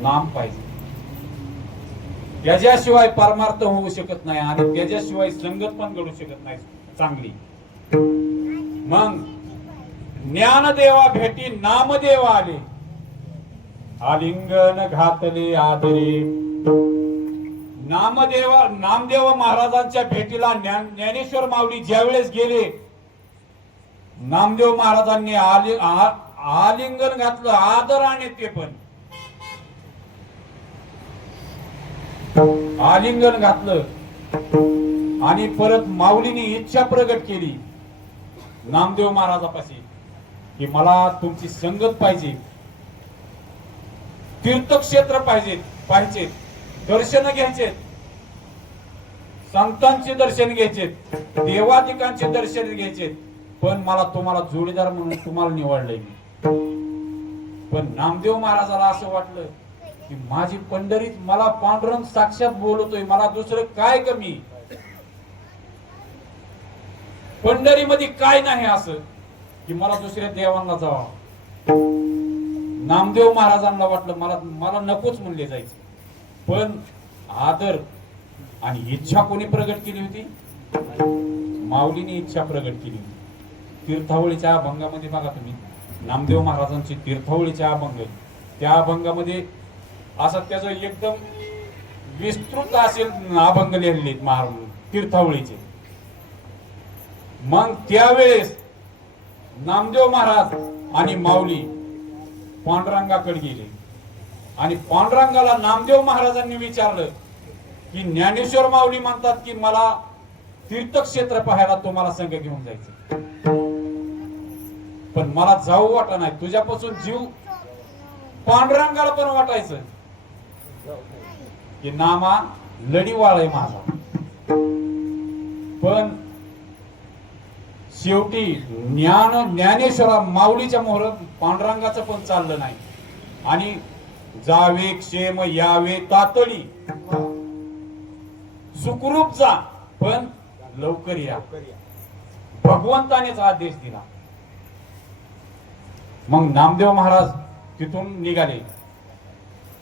नाम पाहिजे. त्याच्याशिवाय परमार्थ होऊ शकत नाही आणि त्याच्याशिवाय संगत पण घडू शकत नाही चांगली. मग ज्ञानदेवा भेटी नामदेव आले. आलिंगन घातले आदरे. नामदेव नामदेव महाराजांच्या भेटीला ज्ञान ज्ञानेश्वर माऊली ज्यावेळेस गेले नामदेव महाराजांनी आलिंगन घातलं आदराने ते पण. आलिंगन घातलं. आणि परत माऊलीने इच्छा प्रगट केली. नामदेव महाराजापाशी की मला तुमची संगत पाहिजे. तीर्थक्षेत्र पाहिजे पाहिजे. दर्शन घ्यायचे. संतांचे दर्शन घ्यायचे. देवाधिकांचे दर्शन घ्यायचे. पण मला तुम्हाला जोडीदार म्हणून तुम्हाला निवडलंय मी. पण नामदेव महाराजाला असं वाटलं की माझी पंढरीत मला पांडुरंग साक्षात बोलतोय मला दुसरं काय कमी? पंढरीमध्ये काय नाही असं की मला दुसऱ्या देवांना जावा. नामदेव महाराजांना वाटलं मला मला नकोच म्हणले जायचे. पण आदर आणि इच्छा कोणी प्रगट केली होती? माऊलीने इच्छा प्रगट केली होती. तीर्थावळीच्या अभंगामध्ये बघा तुम्ही नामदेव महाराजांची तीर्थावळीच्या अभंग. त्या अभंगामध्ये असं त्याचं एकदम विस्तृत असे अभंग लिहिलेले महाराज तीर्थावळीचे. मग त्यावेळेस नामदेव महाराज आणि माऊली पांडुरंगाकडे गेले. आणि पांडुरंगाला नामदेव महाराजांनी विचारलं की ज्ञानेश्वर माऊली म्हणतात की मला तीर्थक्षेत्र पाहायला तुम्हाला संघ घेऊन जायचं पण मला जाऊ वाटा नाही. तुझ्यापासून जीव पांडुरंगाला पण वाटायचं. की नामा लढीवाळ आहे माझा. पण शेवटी ज्ञान ज्ञानेश्वरा माऊलीच्या मोहरत पांडुरंगाचं पण चाललं नाही. आणि जावे क्षेम यावे तातडी. सुखरूप जा पण लवकर या. भगवंतानेच आदेश दिला. मग नामदेव महाराज तिथून निघाले.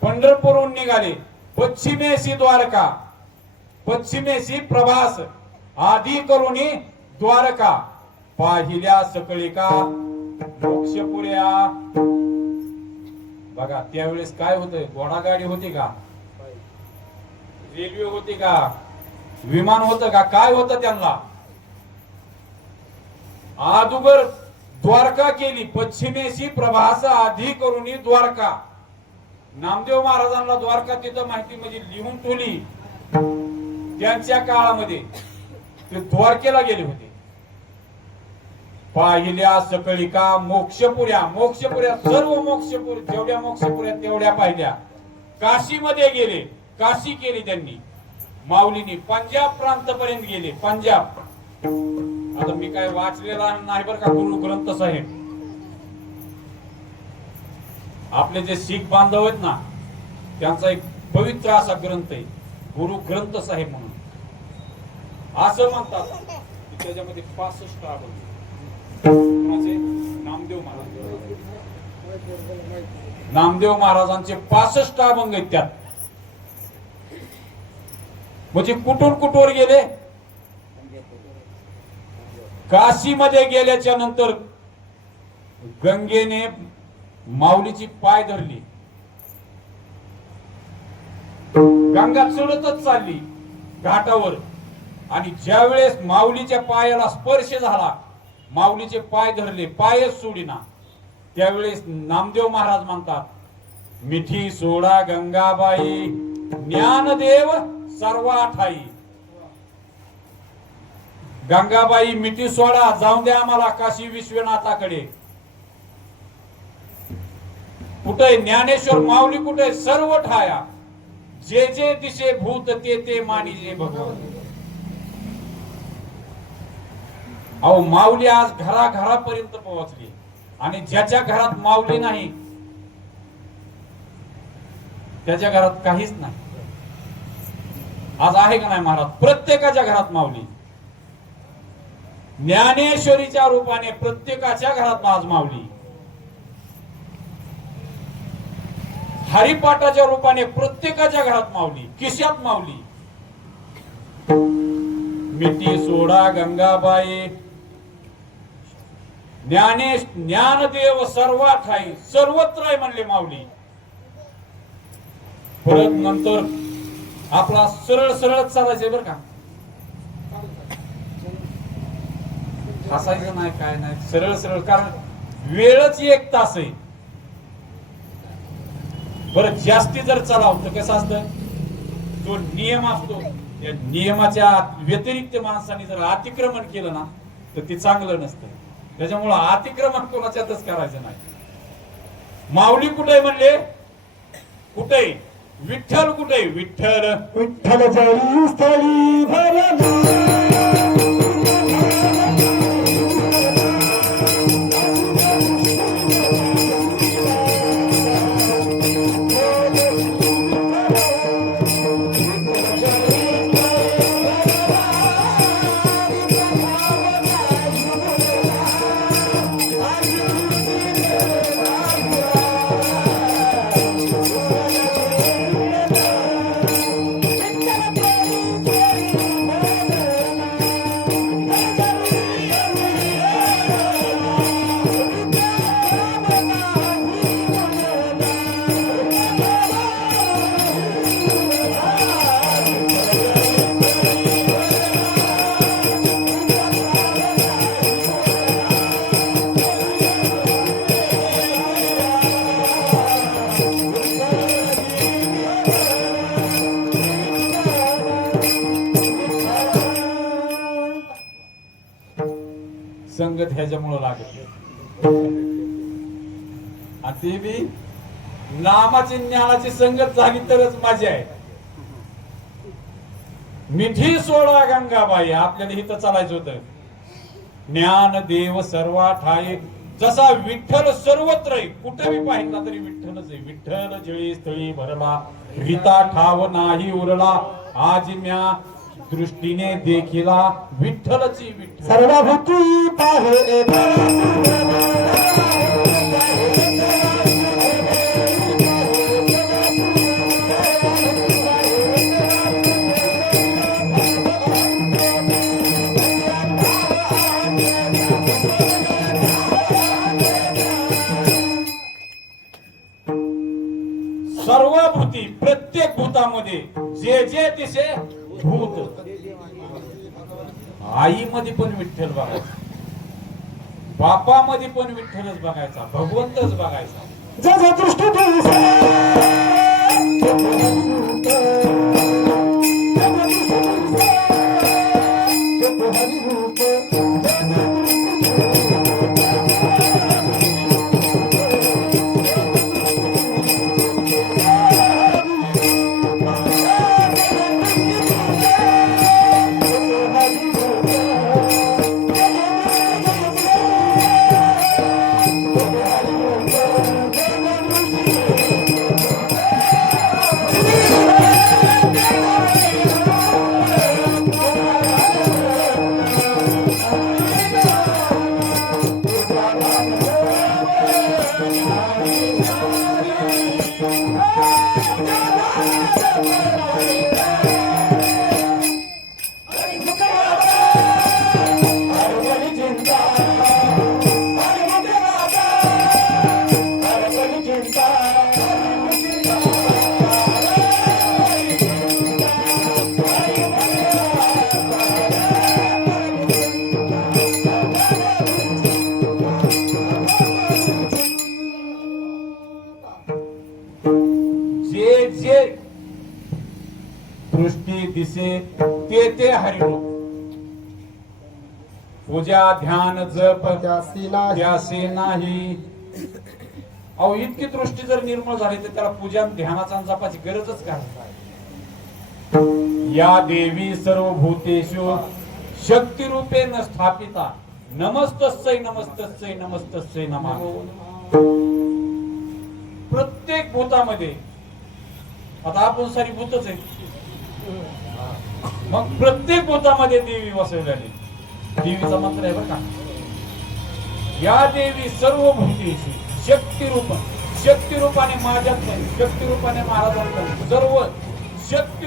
पंढरपूरहून निघाले. पश्चिमेशी द्वारका पश्चिमेशी प्रभास आधी करुणी द्वारका. पाहिल्या सकळिका मोक्षपुऱ्या. बघा त्यावेळेस काय होत घोडागाडी होती का? रेल्वे होती का? विमान होत का? काय होत त्यांना? आदुगर द्वारका केली पश्चिमेशी प्रभास आधी करुणी द्वारका. नामदेव महाराजांना द्वारका तिथं माहिती म्हणजे लिहून ठेवली. त्यांच्या काळामध्ये ते द्वारकेला गेले होते. पाहिल्या सकळी का मोक्षपुऱ्या मोक्षपुऱ्या सर्व मोक्षपुरी जेवढ्या मोक्षपुऱ्या तेवढ्या पाहिल्या. काशीमध्ये गेले काशी केली त्यांनी. माऊलीनी पंजाब प्रांत पर्यंत गेले पंजाब. आता मी काय वाचलेला नाही बरं का गुरु ग्रंथ साहेब? आपले जे शीख बांधव आहेत ना त्यांचा एक पवित्र असा ग्रंथ आहे गुरु ग्रंथ साहेब म्हणून. असं म्हणतात त्याच्यामध्ये पासष्ट अभंग नामदेव महाराज. नामदेव महाराजांचे पासष्ट अभंग आहेत त्यात. म्हणजे कुठून कुठवर गेले? काशीमध्ये गेल्याच्यानंतर गंगेने माऊलीची पाय धरली. गंगा चढतच चालली घाटावर. आणि ज्या वेळेस माऊलीच्या पायाला स्पर्श झाला माऊलीचे पाय धरले पायच सोडिना. त्यावेळेस नामदेव महाराज म्हणतात मिठी सोडा गंगाबाई ज्ञानदेव सर्वा ठाई गंगाबाई मिठी सोडा जाऊन द्या आम्हाला काशी विश्वनाथाकडे. कुठे ज्ञानेश्वर माऊली कुठे सर्व ठाया. जे जे दिसे भूत ते ते मानिजे भगवान. अहो माऊली आज घराघरापर्यंत पोहोचली. आणि ज्याच्या घरात माऊली नाही त्याच्या घरात काहीच नाही. आज आहे का नाही महाराज? प्रत्येकाच्या घरात माऊली. ज्ञानेश्वरीच्या रूपाने प्रत्येकाच्या घरात आज मावली हरिपाठाच्या रूपाने प्रत्येकाच्या घरात मावली किशात मावली मिती सोडा गंगाबाई. ज्ञानेश ज्ञानदेव सर्वात आहे सर्वत्र आहे म्हणले माऊली. परत नंतर आपला सरळ सरळ चालायचंय बरं का. हसायचं नाही काय नाही सरळ सरळ कारण वेळच एक तास आहे. बरं जास्ती जर चालाव तर कसं असतं? जो नियम असतो त्या नियमाच्या व्यतिरिक्त माणसाने जर अतिक्रमण केलं ना तर ते चांगलं नसतं. त्याच्यामुळं अतिक्रमण कोणाच्यातच करायचं नाही. माऊली कुठे म्हणले? कुठे विठ्ठल कुठे विठ्ठल. विठ्ठल ती मी नामाची ज्ञानाची संगत झाली तरच माझी आहे. मिठी सोळा गंगाबाई आपल्याला हिथं चालायचं होतं. ज्ञान देव सर्वा ठाई जसा विठ्ठल सर्वत्र कुठे मी पाहिला तरी विठ्ठलच आहे. विठ्ठल जळी स्थळी भरला. हिता ठाव नाही उरला. आज म्या दृष्टीने देखिला विठ्ठलची विठ्ठल. पाहे सर्व भूतामध्ये जे जे तिसे भूत. आईमध्ये पण विठ्ठल बघायचा. बापामध्ये पण विठ्ठलच बघायचा. भगवंतच बघायचा. जप त्यासी नाही. त्यासे नाही. अहो इतकी दृष्टी जर निर्मळ झाली तर त्याला पूजा ध्यानाचा जपाची गरजच काय? या देवी सर्व भूतेशु शक्ती रूपेन स्थापिता. नमस्तस्यै नमस्तस्यै नमस्तस्यै नमा. प्रत्येक भूतामध्ये आता आपण सारी भूतच आहे मग प्रत्येक भूतामध्ये देवी वसवलेली देवीचा मंत्र आहे बरं का? या देवी सर्व भूतेषु शक्तिरूप शक्तिरूपाने माझ्यात नाही शक्ती सर्व महाराजांत नाही. सर्व शक्ती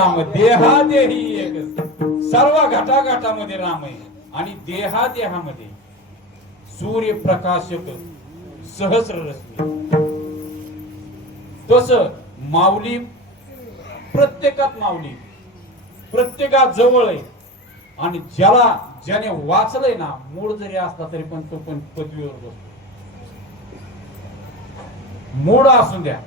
राम देहा देही एक सर्व घटाघटामध्ये राम आहे. आणि देहा देहामध्ये सूर्य प्रकाशक सहस्र रश्मी. तस माऊली प्रत्येकात माऊली प्रत्येकात जवळ आहे. आणि ज्याला ज्याने वाचलंय ना मूळ जरी असला तरी पण तो पण पदवीवर बसतो. मूळ असू द्या.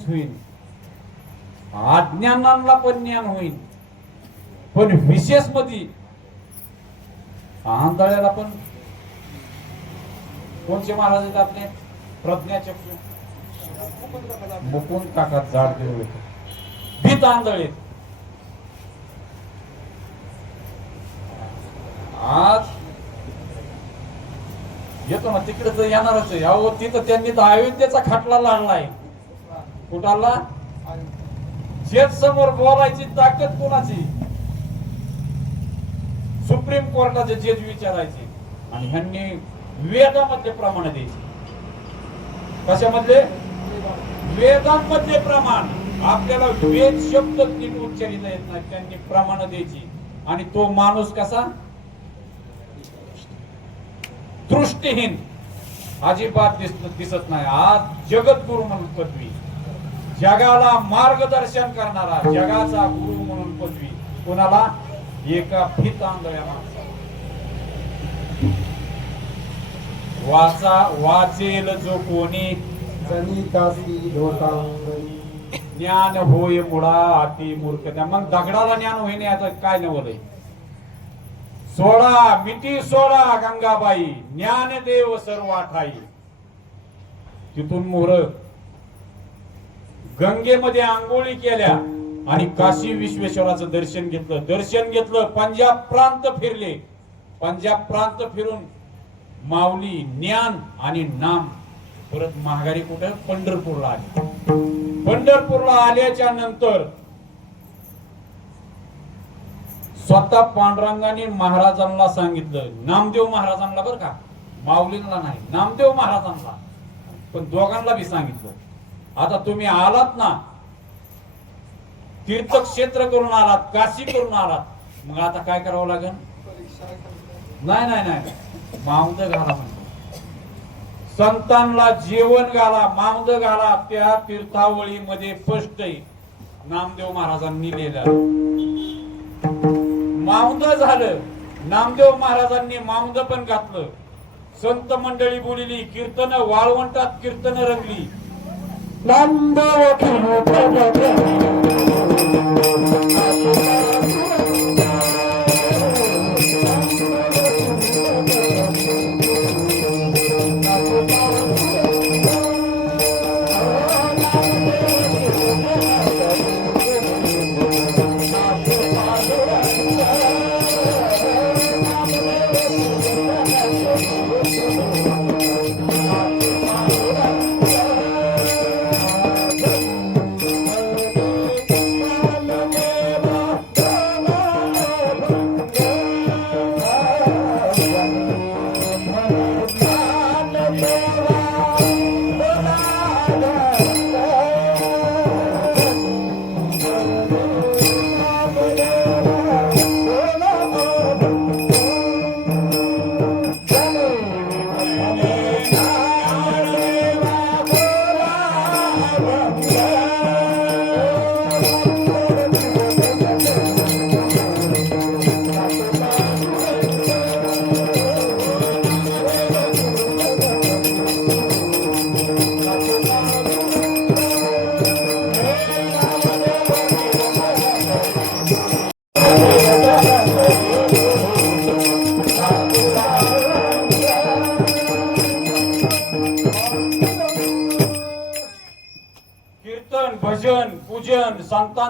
ज्ञानच होईल अज्ञानांना पण ज्ञान होईल पण विशेषमध्ये आंधळ्याला पण कोणचे महाराज आहेत आपले? प्रज्ञाचक्षु मुकुंद काका जाड देऊ भीत आंधळे. आज येतो ना तिकडे तर येणारच आहे. अहो तिथं त्यांनी तर अयोध्येचा खाटला लाडलाय कुठाला शेत समोर बोलायची ताकद कोणाची? सुप्रीम कोर्टाचे जज विचारायचे. आणि ह्यांनी वेदामधले प्रमाण द्यायचे. कशामधले? वेदांमधले प्रमाण. आपल्याला वेद शब्द नीट उच्चारिता येत नाही त्यांनी प्रमाण द्यायची. आणि तो माणूस कसा? दृष्टीहीन. अजिबात दिसत दिसत नाही. आज जगद्गुरु म्हणून पदवी. जगाला मार्गदर्शन करणारा जगाचा गुरु म्हणून पदवी. कोणाला? एका भीत आंधळ्या माणसाला. वाचा वाचेल जो कोणी. ज्ञान होय मुळा अति मूर्खता मग दगडाला ज्ञान होईने आता काय नवलंय सोडा मिठी सोडा गंगाबाई. ज्ञानदेव सर्व ठाई तिथून मोर. गंगेमध्ये आंघोळी केल्या आणि काशी विश्वेश्वराचं दर्शन घेतलं. दर्शन घेतलं पंजाब प्रांत फिरले. पंजाब प्रांत फिरून माऊली ज्ञान आणि नाम. परत महागारी कुठे? पंढरपूरला आले. पंढरपूरला आल्याच्यानंतर स्वतः पांडुरंगाने महाराजांना सांगितलं नामदेव महाराजांना बरं का? माऊलींना नाही नामदेव महाराजांना. पण दोघांना बी सांगितलं. आता तुम्ही आलात ना तीर्थक्षेत्र करून आलात काशी करून आलात मग आता काय करावं लागेल? नाही नाही नाही. मावद घाला म्हणतो संतांना जेवण घाला मावद घाला त्या तीर्थावळीमध्ये स्पष्ट नामदेव महाराजांनी लिहिलं मावद झालं. नामदेव महाराजांनी मामद पण घातलं. संत मंडळी बोलिली कीर्तन वाळवंटात कीर्तन रंगली. नामदेव कीर्तन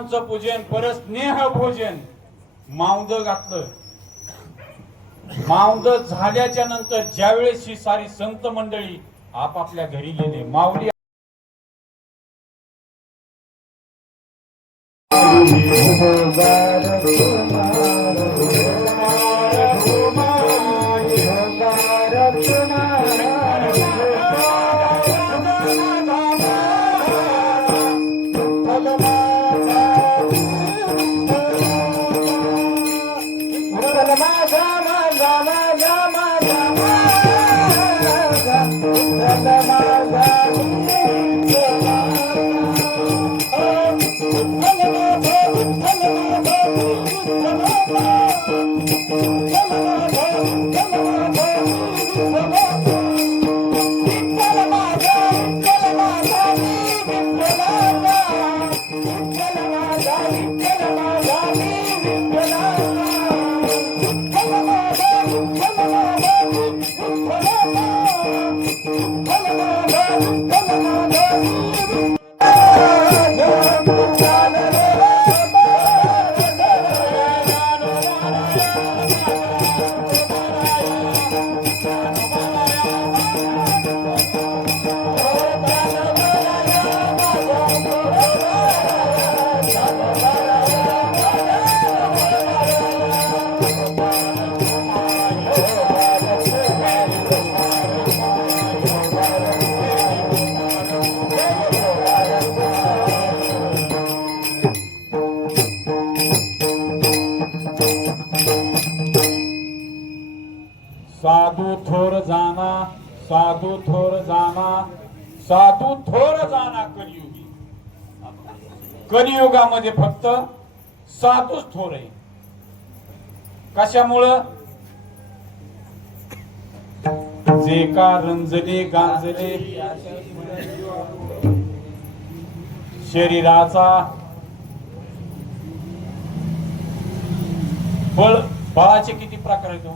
संतांचं पूजन परत स्नेह भोजन. मावद घातलं मावद झाल्याच्यानंतर ज्यावेळेस ही सारी संत मंडळी आपापल्या घरी गेले माऊली साधू थोर जाना साधू थोर जाना साधू थोर जाना कलियुगी. कलियुगामध्ये फक्त साधूच थोर आहे. कशामुळं? जे का रंजले गांजले शरीराचा बळ बळाचे किती प्रकार आहेत हो?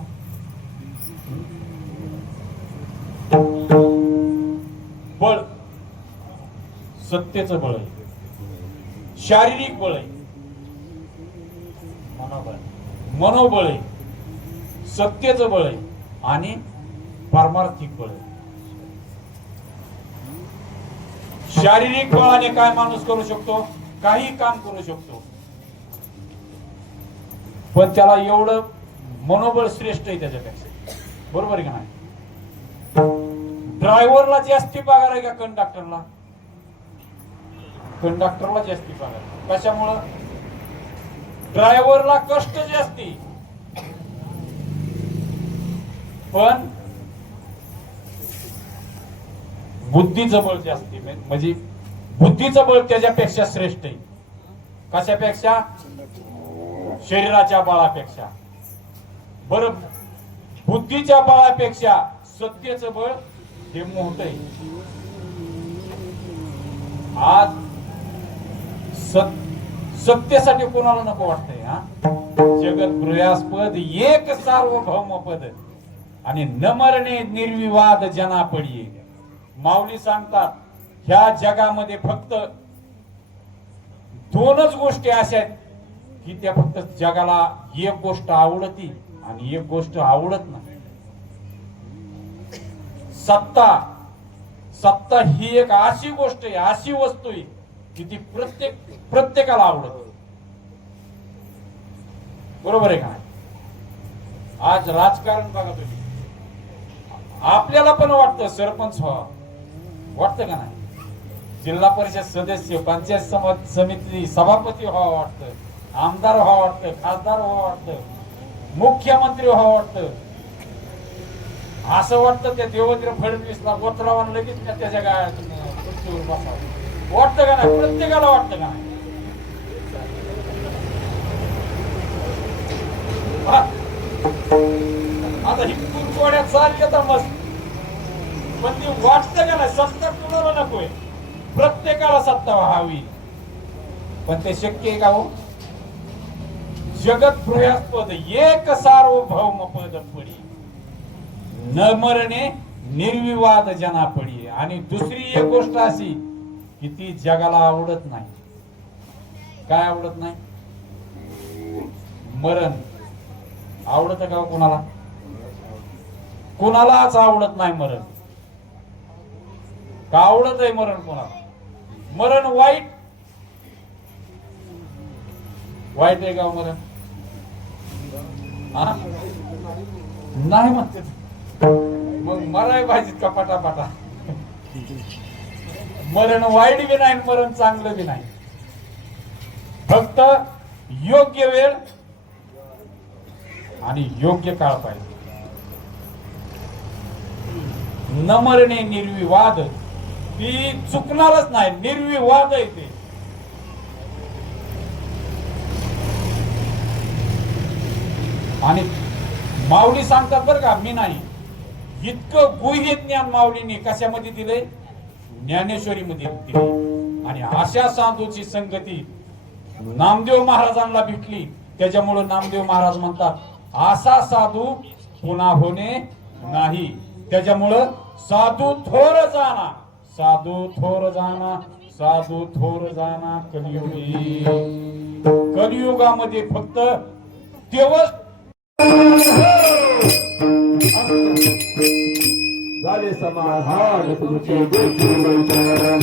बळ. सत्तेचं बळ आहे. शारीरिक बळ आहे. मनोबळ. मनोबळ आहे. सत्तेचं बळ आहे. आणि पारमार्थिक बळ आहे. शारीरिक बळाने काय माणूस करू शकतो? काही काम करू शकतो. पण त्याला एवढं मनोबळ श्रेष्ठ आहे त्याच्यापेक्षा. बरोबर आहे का नाही? ड्रायव्हरला जास्ती पगार आहे का कंडक्टरला? कंडक्टरला जास्ती पगार कशामुळं? ड्रायव्हरला कष्ट जास्ती. पण बुद्धीचं बळ जास्ती. म्हणजे बुद्धीचं बळ त्याच्यापेक्षा श्रेष्ठ आहे. कशापेक्षा? शरीराच्या बळापेक्षा. बर बुद्धीच्या बळापेक्षा सत्तेचं बळ हे मोठ आहे. आज सत सत्तेसाठी कोणाला नको वाटतंय हा? जगत प्रयासपद एक सार्वभौम पद आणि नमरणे निर्विवाद जना पडिये. माऊली सांगतात ह्या जगामध्ये फक्त दोनच गोष्टी अशा आहेत की त्या फक्त जगाला एक गोष्ट आवडती आणि एक गोष्ट आवडत नाही. सत्ता. सत्ता ही एक अशी गोष्ट आहे अशी वस्तू आहे की ती प्रत्येक प्रत्येकाला आवडत. बरोबर आहे का आज राजकारण बघा तुम्ही. आपल्याला पण वाटतं सरपंच व्हावं. वाटतं का नाही? जिल्हा परिषद सदस्य पंचायत सम- समिती सभापती व्हावं वाटतं. आमदार व्हावं वाटतं खासदार व्हावं वाटतं. मुख्यमंत्री व्हावं वाटतं. असं वाटतं त्या देवेंद्र फडणवीसला गोत्रावान लगेच त्या त्याच्या गाय खुर्चीवर बसावं. वाटतं का नाही? प्रत्येकाला वाटतं का हा. आता ही कुरकोड्यात चालली तर मस्त. पण ती वाटतं का नाही? सत्ता कुणाला नकोय? प्रत्येकाला सत्ता व्हावी पण ते शक्य आहे का हो? जगत प्रयासपद एक सार्वभौम पद पडी न मरणे निर्विवाद जना पडी आणि दुसरी एक गोष्ट अशी की ती जगाला आवडत नाही. काय आवडत नाही? मरण. आवडत का हो कोणाला? कोणालाच आवडत नाही मरण. का आवडत आहे मरण कोणाला? मरण वाईट. वाईट आहे का हो मरण? हा? नाही म्हणते. मग मराय पाहिजेत का पटापटा? मरण वाईट बी नाही मरण चांगलं बी नाही. फक्त योग्य वेळ आणि योग्य काळ पाहिजे. न मरणे निर्विवाद ती चुकणारच नाही निर्विवाद आहे ते. आणि माऊली सांगतात बरं का मी नाही. इतकं गुह्य ज्ञान माऊलीने कशामध्ये दिलंय? ज्ञानेश्वरीमध्ये दिले आणि अशा साधूची संगती नामदेव महाराजांना भेटली. त्याच्यामुळं नामदेव महाराज म्हणतात असा साधू पुन्हा होणे नाही. त्याच्यामुळं साधू थोर जाना साधू थोर जाना साधू थोर जाना कलियुगी. कलियुगामध्ये फक्त तेव्हा झाले समाधान. तुझे देखी वैचरण